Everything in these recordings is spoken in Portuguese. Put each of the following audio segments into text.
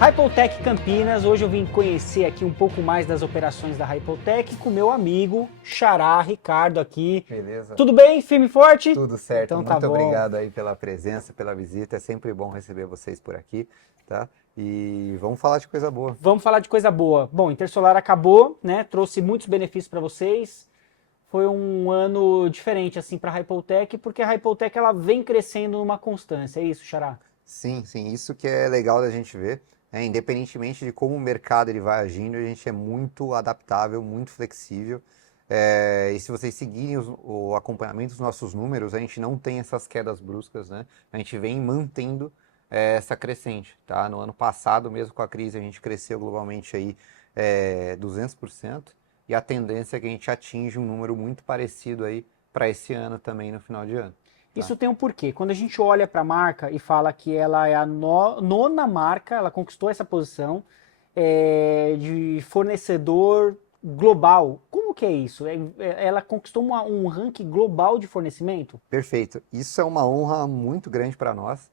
Hypotech Campinas, hoje eu vim conhecer aqui um pouco mais das operações da Hypotech com meu amigo Xará Ricardo aqui. Beleza. Tudo bem? Firme e forte? Tudo certo. Então tá Muito bom. obrigado aí pela presença, pela visita. É sempre bom receber vocês por aqui, tá? E vamos falar de coisa boa. Vamos falar de coisa boa. Bom, Intersolar acabou, né? Trouxe muitos benefícios para vocês. Foi um ano diferente assim para a Hypotech, porque a Hypotech ela vem crescendo numa constância. É isso, Xará? Sim, isso que é legal da gente ver. Independentemente de como o mercado ele vai agindo, a gente é muito adaptável, muito flexível. E se vocês seguirem o acompanhamento dos nossos números, a gente não tem essas quedas bruscas, né? A gente vem mantendo essa crescente, tá? No ano passado, mesmo com a crise, a gente cresceu globalmente aí 200%, e a tendência é que a gente atinja um número muito parecido aí para esse ano também, no final de ano. Tá? Isso tem um porquê. Quando a gente olha para a marca e fala que ela é a nona marca, ela conquistou essa posição de fornecedor global. Como que é isso? Ela conquistou um ranking global de fornecimento? Perfeito. Isso é uma honra muito grande para nós.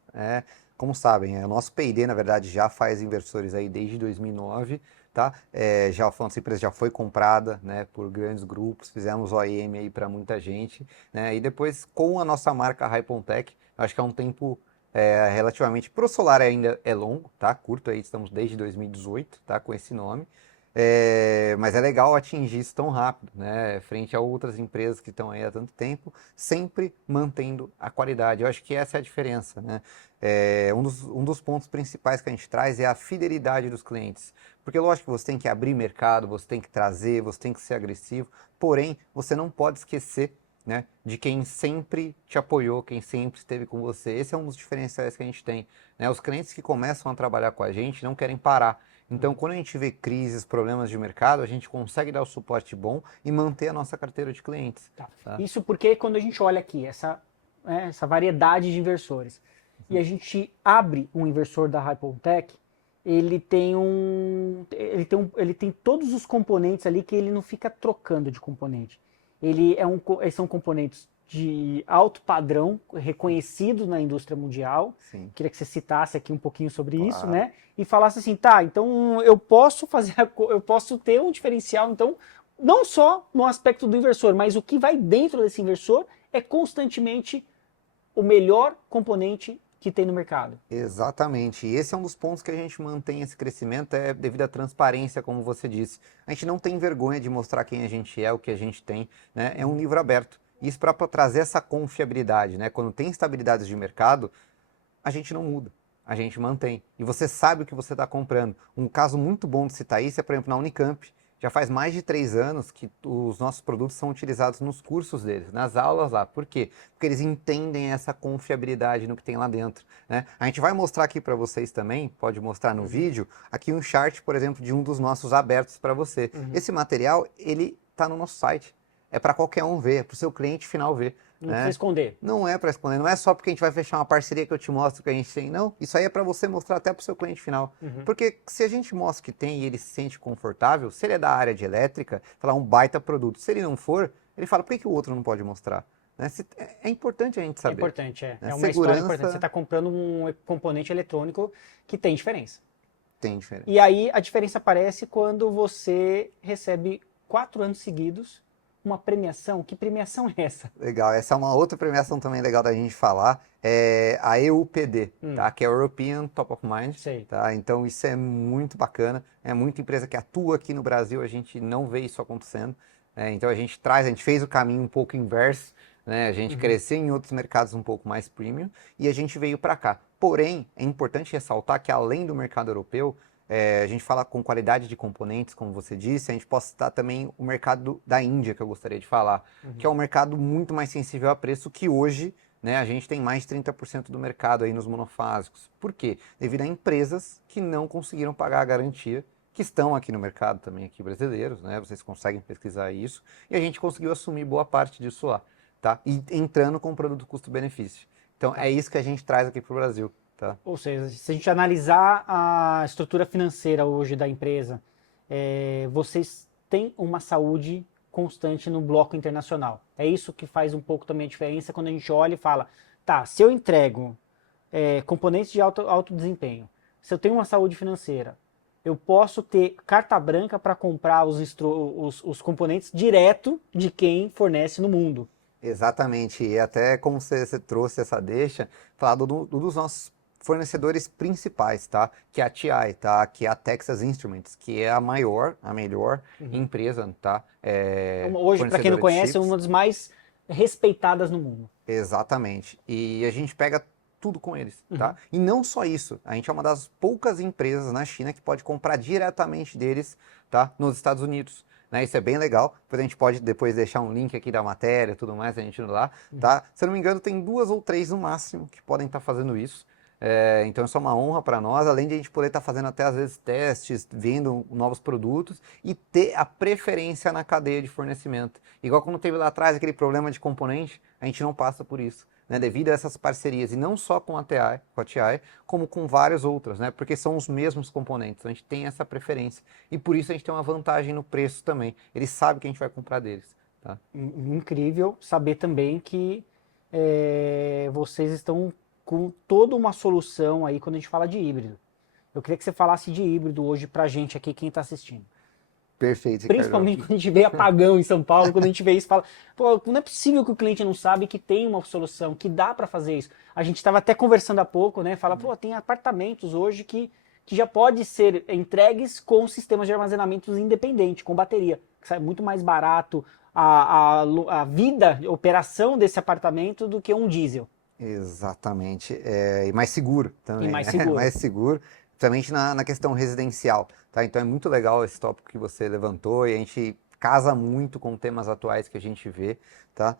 Como sabem, o nosso P&D, na verdade, já faz inversores aí desde 2009, tá? A nossa empresa já foi comprada, né, por grandes grupos, fizemos OEM aí para muita gente, né? E depois, com a nossa marca Hypontech, acho que é um tempo relativamente... Pro Solar ainda é longo, tá? Curto aí, estamos desde 2018, tá? Com esse nome. Mas é legal atingir isso tão rápido, né? Frente a outras empresas que estão aí há tanto tempo, sempre mantendo a qualidade. Eu acho que essa é a diferença, né? Um dos pontos principais que a gente traz é a fidelidade dos clientes. Porque lógico que você tem que abrir mercado, você tem que trazer, você tem que ser agressivo, porém, você não pode esquecer, né, de quem sempre te apoiou, quem sempre esteve com você. Esse é um dos diferenciais que a gente tem, né? Os clientes que começam a trabalhar com a gente não querem parar. Então, quando a gente vê crises, problemas de mercado, a gente consegue dar o suporte bom e manter a nossa carteira de clientes. Tá. Tá? Isso porque quando a gente olha aqui, essa variedade de inversores, e a gente abre um inversor da Hypotech, ele tem todos os componentes ali que ele não fica trocando de componente. São componentes de alto padrão, reconhecidos na indústria mundial. Sim, Queria que você citasse aqui um pouquinho sobre isso, claro. né? E falasse assim, tá, então eu posso ter um diferencial, então, não só no aspecto do inversor, mas o que vai dentro desse inversor é constantemente o melhor componente que tem no mercado. Exatamente. E esse é um dos pontos que a gente mantém esse crescimento, devido à transparência, como você disse. A gente não tem vergonha de mostrar quem a gente é, o que a gente tem, né? É um livro aberto. Isso para trazer essa confiabilidade, né? Quando tem estabilidade de mercado, a gente não muda, a gente mantém. E você sabe o que você está comprando. Um caso muito bom de citar isso é, por exemplo, na Unicamp. Já faz mais de 3 anos que os nossos produtos são utilizados nos cursos deles, nas aulas lá. Por quê? Porque eles entendem essa confiabilidade no que tem lá dentro, né? A gente vai mostrar aqui para vocês também, pode mostrar no vídeo, aqui um chart, por exemplo, de um dos nossos abertos para você. Esse material, ele está no nosso site. É para qualquer um ver, é para o seu cliente final ver. Não precisa esconder. Não é para esconder, não é só porque a gente vai fechar uma parceria que eu te mostro que a gente tem, não. Isso aí é para você mostrar até para o seu cliente final. Porque se a gente mostra que tem e ele se sente confortável, se ele é da área de elétrica, falar um baita produto. Se ele não for, ele fala, por que o outro não pode mostrar? Né? É importante a gente saber. É importante, Né? é uma história importante. Você está comprando um componente eletrônico que tem diferença. Tem diferença. E aí a diferença aparece quando você recebe 4 anos seguidos uma premiação. Que premiação é essa? Legal, essa é uma outra premiação também legal da gente falar, é a EUPD, tá? Que é European Top of Mind. Sei. Tá? Então isso é muito bacana, é muita empresa que atua aqui no Brasil, a gente não vê isso acontecendo, né? Então a gente fez o caminho um pouco inverso, né? A gente cresceu em outros mercados um pouco mais premium e a gente veio para cá. Porém, é importante ressaltar que além do mercado europeu, a gente fala com qualidade de componentes, como você disse, a gente pode citar também o mercado da Índia, que eu gostaria de falar, que é um mercado muito mais sensível a preço que hoje, né, a gente tem mais de 30% do mercado aí nos monofásicos. Por quê? Devido a empresas que não conseguiram pagar a garantia, que estão aqui no mercado também, aqui brasileiros, né, vocês conseguem pesquisar isso, e a gente conseguiu assumir boa parte disso lá, tá? E entrando com o produto custo-benefício. Então é isso que a gente traz aqui para o Brasil. Tá. Ou seja, se a gente analisar a estrutura financeira hoje da empresa, vocês têm uma saúde constante no bloco internacional. É isso que faz um pouco também a diferença quando a gente olha e fala, tá, se eu entrego componentes de alto desempenho, se eu tenho uma saúde financeira, eu posso ter carta branca para comprar os componentes direto de quem fornece no mundo. Exatamente, e até como você trouxe essa deixa, falar dos nossos fornecedores principais, tá? Que é a TI, tá? Que é a Texas Instruments, que é a maior, a melhor Uhum. empresa, tá? Hoje, para quem não Fornecedora de conhece, é chips. uma das mais respeitadas no mundo. Exatamente. E a gente pega tudo com eles, tá? Uhum. E não só isso, a gente é uma das poucas empresas na China que pode comprar diretamente deles, tá? Nos Estados Unidos. Né? Isso é bem legal. Depois a gente pode depois deixar um link aqui da matéria, tudo mais, a gente indo lá, tá? Se eu não me engano, tem 2 ou 3 no máximo que podem estar fazendo isso. Então isso é uma honra para nós, além de a gente poder estar fazendo até às vezes testes, vendo novos produtos e ter a preferência na cadeia de fornecimento. Igual quando teve lá atrás aquele problema de componente, a gente não passa por isso, né? Devido a essas parcerias, e não só com a TI, como com várias outras, né? Porque são os mesmos componentes, a gente tem essa preferência. E por isso a gente tem uma vantagem no preço também. Eles sabem que a gente vai comprar deles, tá? Incrível saber também que vocês estão com toda uma solução aí quando a gente fala de híbrido. Eu queria que você falasse de híbrido hoje pra gente aqui, quem está assistindo. Perfeito, Ricardo. Principalmente quando a gente vê apagão em São Paulo, quando a gente vê isso, fala, pô, não é possível que o cliente não sabe que tem uma solução, que dá para fazer isso. A gente estava até conversando há pouco, né? Fala, pô, tem apartamentos hoje que já pode ser entregues com sistemas de armazenamento independente, com bateria, que sai muito mais barato a vida, a operação desse apartamento do que um diesel. Exatamente. E mais seguro E também, mais né? seguro. Mais seguro, principalmente na questão residencial, tá? Então é muito legal esse tópico que você levantou e a gente casa muito com temas atuais que a gente vê, tá?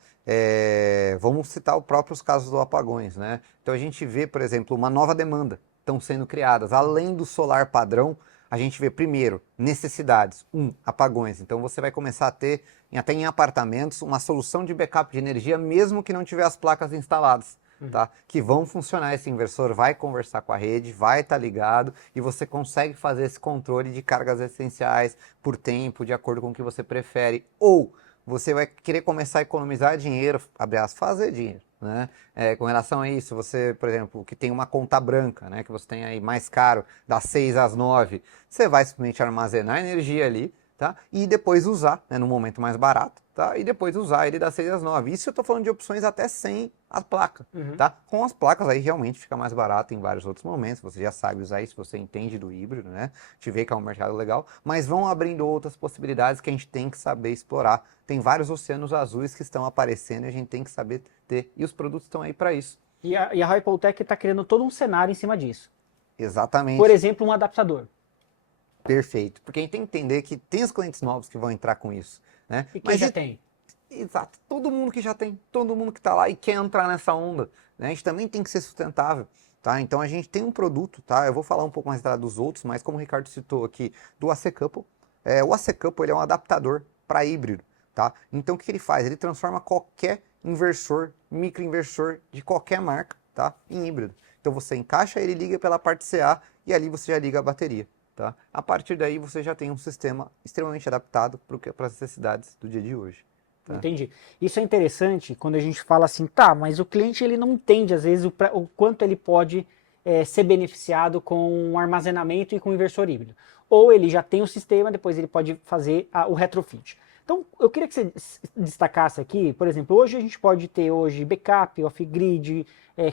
Vamos citar os próprios casos dos apagões, né? Então a gente vê, por exemplo, uma nova demanda estão sendo criadas. Além do solar padrão, a gente vê primeiro necessidades. Apagões. Então você vai começar a ter, até em apartamentos, uma solução de backup de energia, mesmo que não tiver as placas instaladas. Tá? Que vão funcionar, esse inversor vai conversar com a rede, vai estar ligado e você consegue fazer esse controle de cargas essenciais por tempo, de acordo com o que você prefere. Ou você vai querer começar a economizar dinheiro, abre aspas, fazer dinheiro, né? Com relação a isso, você, por exemplo, que tem uma conta branca, né? Que você tem aí mais caro, das 6 às 9, você vai simplesmente armazenar energia ali, tá? E depois usar, né, no momento mais barato, tá? E depois usar ele das 6 às 9. Isso eu estou falando de opções até sem a placa, tá? Com as placas aí realmente fica mais barato em vários outros momentos, você já sabe usar isso, você entende do híbrido, né? Te vê que é um mercado legal, mas vão abrindo outras possibilidades que a gente tem que saber explorar. Tem vários oceanos azuis que estão aparecendo e a gente tem que saber ter, e os produtos estão aí para isso. E a Hypotech está criando todo um cenário em cima disso. Por Exatamente. exemplo, um adaptador. Perfeito. Porque a gente tem que entender que tem os clientes novos que vão entrar com isso, né? E quem Mas já tem? exato, todo mundo que já tem, todo mundo que está lá e quer entrar nessa onda, né? A gente também tem que ser sustentável, tá? Então a gente tem um produto, tá? Eu vou falar um pouco mais dos outros, mas como o Ricardo citou aqui, do AC Couple, o AC Couple ele é um adaptador para híbrido, tá? Então o que ele faz? Ele transforma qualquer inversor, microinversor de qualquer marca, tá? Em híbrido. Então você encaixa ele, liga pela parte CA e ali você já liga a bateria. Tá? A partir daí você já tem um sistema extremamente adaptado para as necessidades do dia de hoje. Tá? Entendi. Isso é interessante quando a gente fala assim, tá, mas o cliente ele não entende às vezes o quanto ele pode ser beneficiado com o armazenamento e com o inversor híbrido. Ou ele já tem o sistema, depois ele pode fazer o retrofit. Então, eu queria que você destacasse aqui, por exemplo, hoje a gente pode ter hoje backup, off-grid,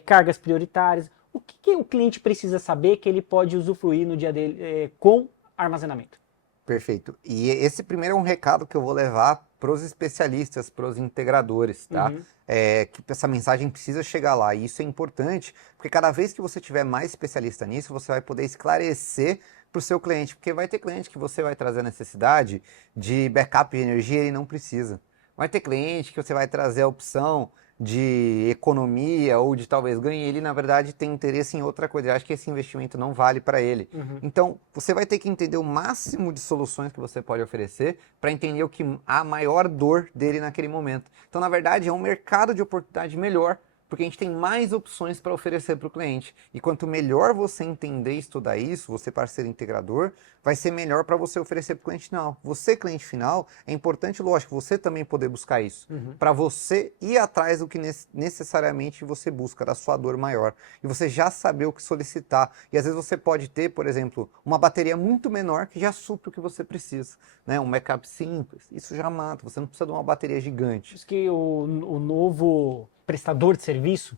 cargas prioritárias. O que o cliente precisa saber que ele pode usufruir no dia dele com armazenamento? Perfeito. E esse primeiro é um recado que eu vou levar para os especialistas, para os integradores, tá? Que essa mensagem precisa chegar lá. E isso é importante, porque cada vez que você tiver mais especialista nisso, você vai poder esclarecer para o seu cliente. Porque vai ter cliente que você vai trazer a necessidade de backup de energia e ele não precisa. Vai ter cliente que você vai trazer a opção de economia ou de talvez ganhe, ele na verdade tem interesse em outra coisa, ele acha que esse investimento não vale para ele. Então, você vai ter que entender o máximo de soluções que você pode oferecer para entender o que a maior dor dele naquele momento. Então, na verdade, é um mercado de oportunidade melhor Porque a gente tem mais opções para oferecer para o cliente. E quanto melhor você entender e estudar isso, você parceiro integrador, vai ser melhor para você oferecer para o cliente final. Você, cliente final, é importante, lógico, você também poder buscar isso. Para você ir atrás do que necessariamente você busca, da sua dor maior. E você já saber o que solicitar. E às vezes você pode ter, por exemplo, uma bateria muito menor que já supre o que você precisa. Né? Um backup simples, isso já mata. Você não precisa de uma bateria gigante. Diz que o novo prestador de serviço,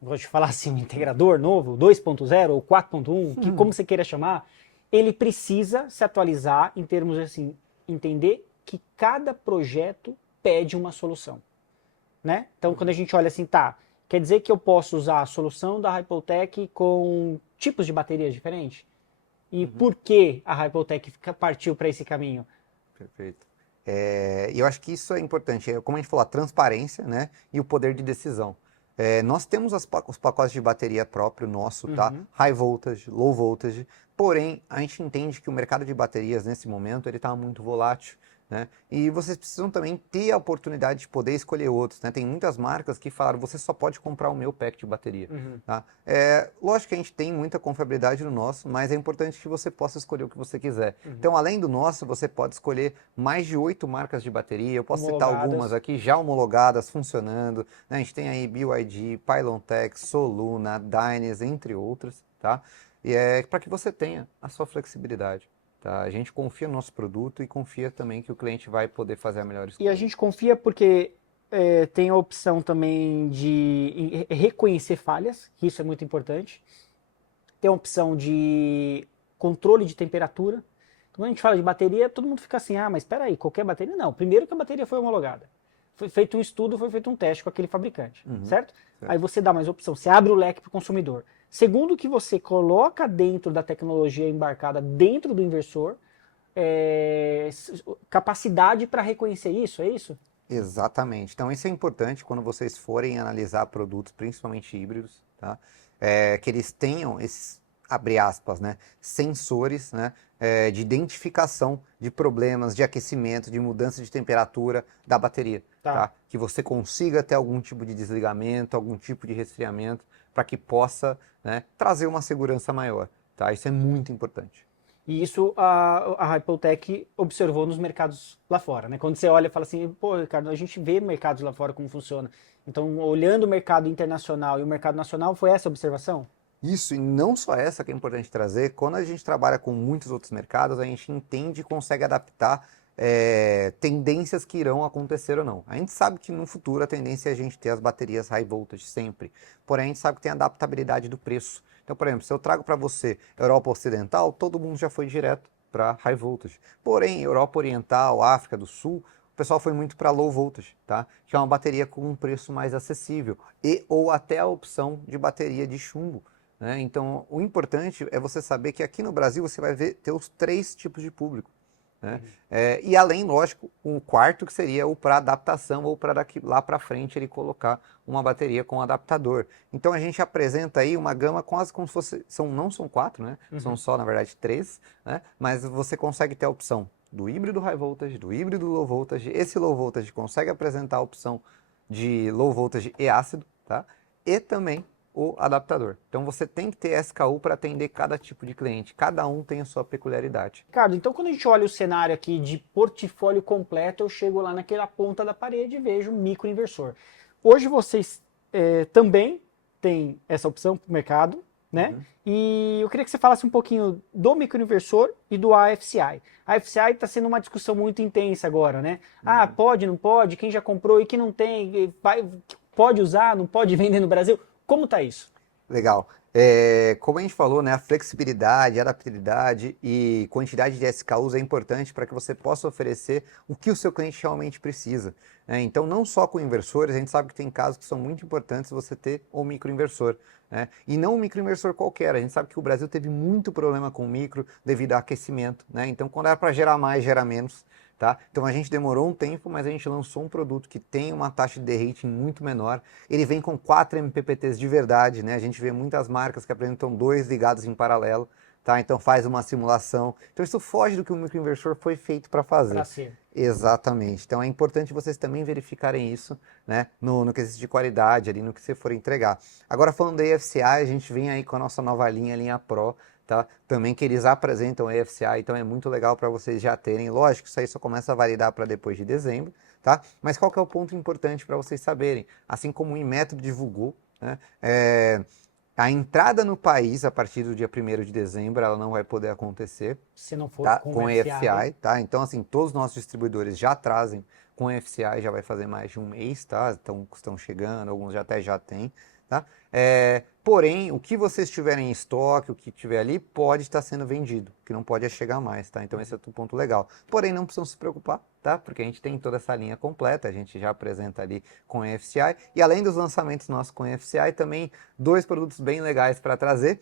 gosto de falar assim, um integrador novo, 2.0 ou 4.1, que como você queira chamar, ele precisa se atualizar em termos assim, entender que cada projeto pede uma solução, né? Então quando a gente olha assim, tá, quer dizer que eu posso usar a solução da Hypotec com tipos de baterias diferentes? E por que a Hypotec partiu para esse caminho? Perfeito. E eu acho que isso é importante, como a gente falou, a transparência, né, e o poder de decisão. Nós temos os pacotes de bateria próprio nosso, tá? High voltage, low voltage, porém, a gente entende que o mercado de baterias, nesse momento, ele está muito volátil, né? E vocês precisam também ter a oportunidade de poder escolher outros, né? Tem muitas marcas que falaram, você só pode comprar o meu pack de bateria, tá? Lógico que a gente tem muita confiabilidade no nosso, mas é importante que você possa escolher o que você quiser. Então, além do nosso, você pode escolher mais de 8 marcas de bateria. Eu posso citar algumas aqui já homologadas, funcionando, né? A gente tem aí BYD, Pylontech, Soluna, Dynes, entre outras, tá? E é para que você tenha a sua flexibilidade. Tá? A gente confia no nosso produto e confia também que o cliente vai poder fazer a melhor escolha. E a gente confia porque tem a opção também de reconhecer falhas, que isso é muito importante. Tem a opção de controle de temperatura. Então, quando a gente fala de bateria, todo mundo fica assim, ah, mas espera aí, qualquer bateria? Não, primeiro que a bateria foi homologada. Foi feito um estudo, foi feito um teste com aquele fabricante, certo? Aí você dá mais opção, você abre o leque para o consumidor. Segundo, que você coloca dentro da tecnologia embarcada, dentro do inversor, capacidade para reconhecer isso, é isso? Exatamente. Então, isso é importante quando vocês forem analisar produtos, principalmente híbridos, tá? Que eles tenham esses, abre aspas, né, sensores, né, de identificação de problemas de aquecimento, de mudança de temperatura da bateria, tá? Que você consiga ter algum tipo de desligamento, algum tipo de resfriamento, para que possa, né, trazer uma segurança maior, tá? Isso é muito importante. E isso a Hypotec observou nos mercados lá fora, né? Quando você olha e fala assim, pô, Ricardo, a gente vê mercados lá fora como funciona. Então, olhando o mercado internacional e o mercado nacional, foi essa a observação? Isso, e não só essa que é importante trazer, quando a gente trabalha com muitos outros mercados, a gente entende e consegue adaptar tendências que irão acontecer ou não. A gente sabe que no futuro a tendência é a gente ter as baterias high voltage sempre, porém a gente sabe que tem a adaptabilidade do preço. Então, por exemplo, se eu trago para você Europa Ocidental, todo mundo já foi direto para high voltage. Porém, Europa Oriental, África do Sul, o pessoal foi muito para low voltage, tá? Que é uma bateria com um preço mais acessível e ou até a opção de bateria de chumbo. Né? Então, o importante é você saber que aqui no Brasil você vai ter os 3 tipos de público. Né? E além, lógico, o quarto que seria o para adaptação ou para daqui lá para frente ele colocar uma bateria com adaptador. Então a gente apresenta aí uma gama quase como se fosse, não são 4, né? São só na verdade 3, né? Mas você consegue ter a opção do híbrido high voltage, do híbrido low voltage. Esse low voltage consegue apresentar a opção de low voltage e ácido, tá? E também o adaptador. Então você tem que ter SKU para atender cada tipo de cliente. Cada um tem a sua peculiaridade. Ricardo, então quando a gente olha o cenário aqui de portfólio completo, eu chego lá naquela ponta da parede e vejo microinversor. Hoje vocês também têm essa opção para o mercado, né? E eu queria que você falasse um pouquinho do microinversor e do AFCI. A AFCI está sendo uma discussão muito intensa agora, né? Ah, pode, não pode? Quem já comprou e quem não tem, pode usar, não pode vender no Brasil? Como está isso? Legal. Como a gente falou, né, a flexibilidade, adaptabilidade e quantidade de SKUs é importante para que você possa oferecer o que o seu cliente realmente precisa. Né? Então, não só com inversores, a gente sabe que tem casos que são muito importantes você ter o microinversor. Né? E não um microinversor qualquer. A gente sabe que o Brasil teve muito problema com o micro devido ao aquecimento. Né? Então, quando era para gerar mais, gera menos. Tá? Então a gente demorou um tempo, mas a gente lançou um produto que tem uma taxa de derrating muito menor. Ele vem com 4 MPPTs de verdade, né? A gente vê muitas marcas que apresentam 2 ligados em paralelo, tá? Então faz uma simulação. Então isso foge do que o microinversor foi feito para fazer. Para ser. Exatamente. Então é importante vocês também verificarem isso, né, no quesito de qualidade ali, no que você for entregar. Agora falando da EFCI, a gente vem aí com a nossa nova linha Pro, tá? Também que eles apresentam a EFCI, então é muito legal para vocês já terem. Lógico, isso aí só começa a validar para depois de dezembro, tá? Mas qual que é o ponto importante para vocês saberem? Assim como o Inmetro divulgou, né, a entrada no país a partir do dia 1º de dezembro, ela não vai poder acontecer, Se não for tá? com Com o EFCI, tá? Então, assim, todos os nossos distribuidores já trazem com EFCI, já vai fazer mais de um mês, tá? Então, estão chegando, alguns já até já têm, tá? Porém, o que vocês tiverem em estoque, o que tiver ali, pode estar sendo vendido, o que não pode é chegar mais, tá? Então, esse é outro ponto legal. Porém, não precisam se preocupar, tá? Porque a gente tem toda essa linha completa, a gente já apresenta ali com EFCI, e além dos lançamentos nossos com EFCI, também 2 produtos bem legais para trazer.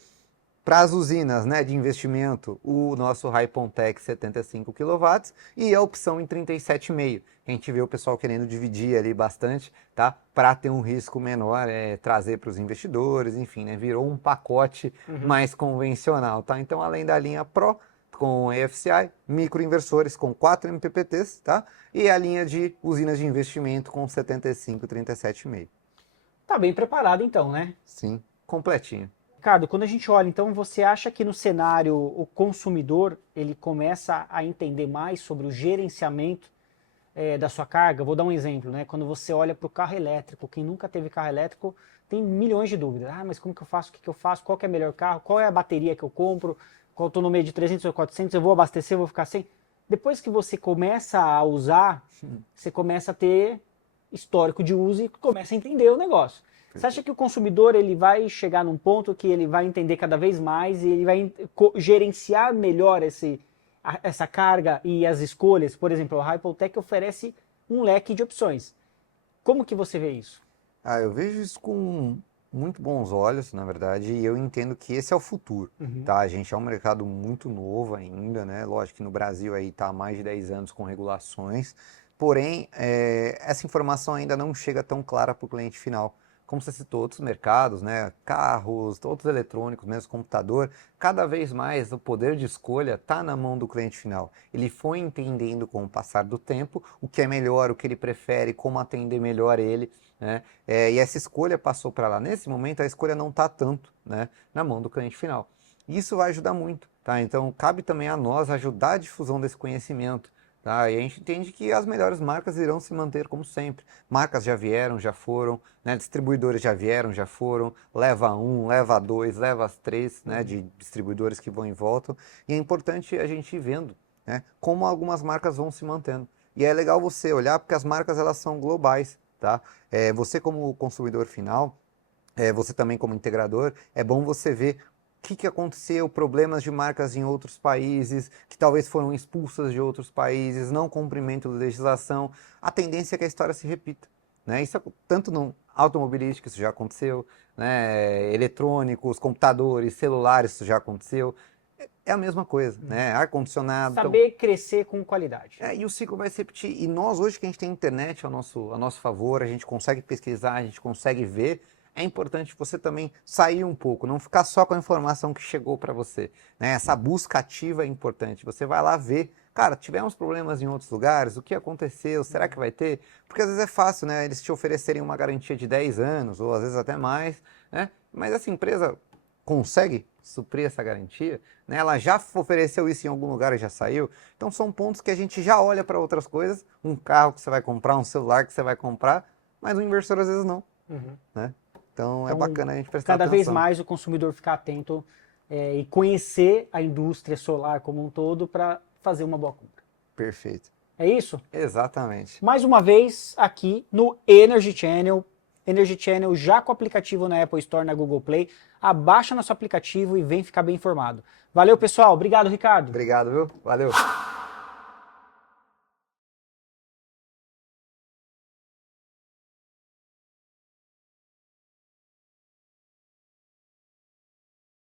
Para as usinas, né, de investimento, o nosso Hypontec 75 kW e a opção em 37,5. A gente vê o pessoal querendo dividir ali bastante, tá? Para ter um risco menor, trazer para os investidores, enfim, né? Virou um pacote mais convencional, tá? Então, além da linha Pro, com EFCI, microinversores com 4 MPPTs, tá? E a linha de usinas de investimento com 75 e 37,5. Tá bem preparado então, né? Sim, completinho. Ricardo, quando a gente olha, então, você acha que no cenário o consumidor ele começa a entender mais sobre o gerenciamento da sua carga? Vou dar um exemplo, né? Quando você olha para o carro elétrico, quem nunca teve carro elétrico tem milhões de dúvidas. Ah, mas como que eu faço? O que que eu faço? Qual que é o melhor carro? Qual é a bateria que eu compro? Com autonomia de 300 ou 400? Eu vou abastecer, vou ficar sem? Depois que você começa a usar, você começa a ter histórico de uso e começa a entender o negócio. Você acha que o consumidor ele vai chegar num ponto que ele vai entender cada vez mais e ele vai gerenciar melhor essa carga e as escolhas? Por exemplo, a Hypothec oferece um leque de opções. Como que você vê isso? Eu vejo isso com muito bons olhos, na verdade, e eu entendo que esse é o futuro, tá? A gente é um mercado muito novo ainda, né? Lógico que no Brasil aí tá há mais de 10 anos com regulações, porém, essa informação ainda não chega tão clara para o cliente final. Como você citou, outros mercados, né? Carros, outros eletrônicos, mesmo computador, cada vez mais o poder de escolha está na mão do cliente final. Ele foi entendendo com o passar do tempo o que é melhor, o que ele prefere, como atender melhor ele, né? E essa escolha passou para lá. Nesse momento, a escolha não está tanto, né, na mão do cliente final. Isso vai ajudar muito, tá? Então, cabe também a nós ajudar a difusão desse conhecimento. Tá? E a gente entende que as melhores marcas irão se manter como sempre. Marcas já vieram, já foram, né? Distribuidores já vieram, já foram. Leva 1, leva 2, leva 3, né? De distribuidores que vão e voltam. E é importante a gente ir vendo, né, como algumas marcas vão se mantendo. E é legal você olhar porque as marcas elas são globais. Tá? Você como consumidor final, você também como integrador, é bom você ver o que aconteceu, problemas de marcas em outros países, que talvez foram expulsas de outros países, não cumprimento de legislação. A tendência é que a história se repita. Né? Isso tanto no automobilístico, isso já aconteceu, né? Eletrônicos, computadores, celulares, isso já aconteceu. É a mesma coisa, né? Ar-condicionado. Saber crescer com qualidade. E o ciclo vai se repetir. E nós, hoje, que a gente tem internet a nosso favor, a gente consegue pesquisar, a gente consegue ver, é importante você também sair um pouco, não ficar só com a informação que chegou para você. Né? Essa busca ativa é importante. Você vai lá ver, cara, tivemos problemas em outros lugares, o que aconteceu, será que vai ter? Porque às vezes é fácil, né? Eles te oferecerem uma garantia de 10 anos, ou às vezes até mais, né? Mas essa empresa consegue suprir essa garantia? Né? Ela já ofereceu isso em algum lugar e já saiu? Então são pontos que a gente já olha para outras coisas, um carro que você vai comprar, um celular que você vai comprar, mas o inversor às vezes não. Né? Então é bacana a gente prestar cada atenção. vez mais o consumidor ficar atento e conhecer a indústria solar como um todo para fazer uma boa compra. Perfeito. É isso? Exatamente. Mais uma vez aqui no Energy Channel. Energy Channel já com o aplicativo na Apple Store, na Google Play. Abaixa nosso aplicativo e vem ficar bem informado. Valeu, pessoal. Obrigado, Ricardo. Obrigado, viu? Valeu.